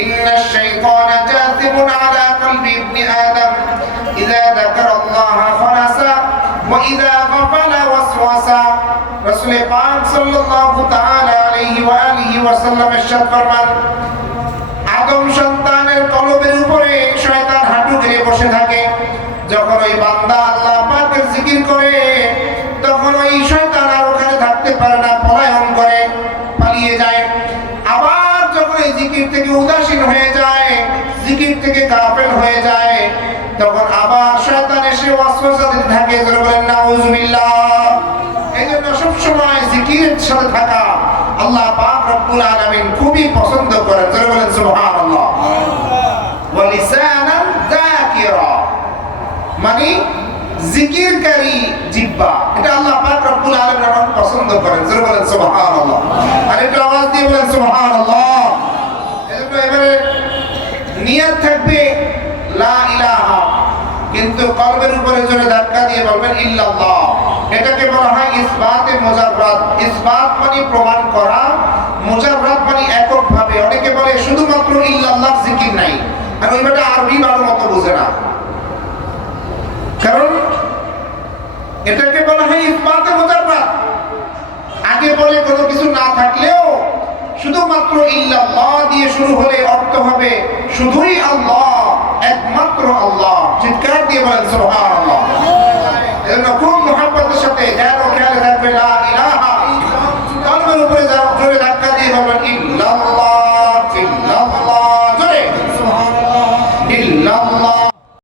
ইন্নাশ শাইতানা জাযিবুন আলা কলবি ইবনি আদম ইযা যাকারাল্লাহা ফানাসা ওয়া ইযা গাফালা ওয়াসওয়াসা। রাসূল পাক সাল্লাল্লাহু তাআলা আলাইহি ওয়া আলিহি ওয়াসাল্লাম ইরশাদ ফরমান, আদম সন্তানের কলবের উপরে শয়তান হাঁটু গেড়ে বসে থাকে। যখন ওই বান্দা আল্লাহ পাকের জিকির করে তখন ওই শয়তান আর ওখানে থাকতে পারে না, পলায়ন করে, পালিয়ে যায়। আবার যখন এই জিকির থেকে উদাসীন হয়ে যায়, জিকির থেকে গাফেল হয়ে যায়, তখন আবার শয়তান এসে ওয়াসওয়াসা দিতে থাকে। যারা বলেন নাউযুবিল্লাহ। এইজন্য সব সময় জিকিরের সাথে থাকা আল্লাহ পাক রব্বুল আলামিন খুবই পছন্দ করেন। যারা বলেন সুবহানাল্লাহ। ওয়া লিসানান যাকিরা, মানে জিকিরকারী জিহ্বা, এটা আল্লাহ পাক রব্বুল আলামিন অনেক পছন্দ করেন। যারা বলেন সুবহানাল্লাহ। আর একটু আওয়াজ দিয়ে বলেন সুবহানাল্লাহ। এজন্য এবারে নিয়ত থাকবে লা ইলাহা, কিন্তু কলবের উপরে জোরে ধাক্কা দিয়ে বলবেন ইল্লাল্লাহ। এটাকে বলা হয় ইসবাতে মুজাররাদ। ইসবাত মানে প্রমাণ করা, মুজাররাদ মানে এককভাবে। অনেকে বলে শুধুমাত্র ইল্লাল্লাহ জিকির নাই, আর ওইটা আরবি ভালো মতো বোঝে না, কারণ এটাকে বলা হয় ইসবাতে মুজাররাদ। আগে বলে কোনো কিছু না থাকলেও শুধুমাত্র ইল্লাল্লাহ দিয়ে শুরু হলে অর্থ হবে শুধুই আল্লাহ, একমাত্র আল্লাহ। চিৎকার দিয়ে বলেন সুবহানাল্লাহ।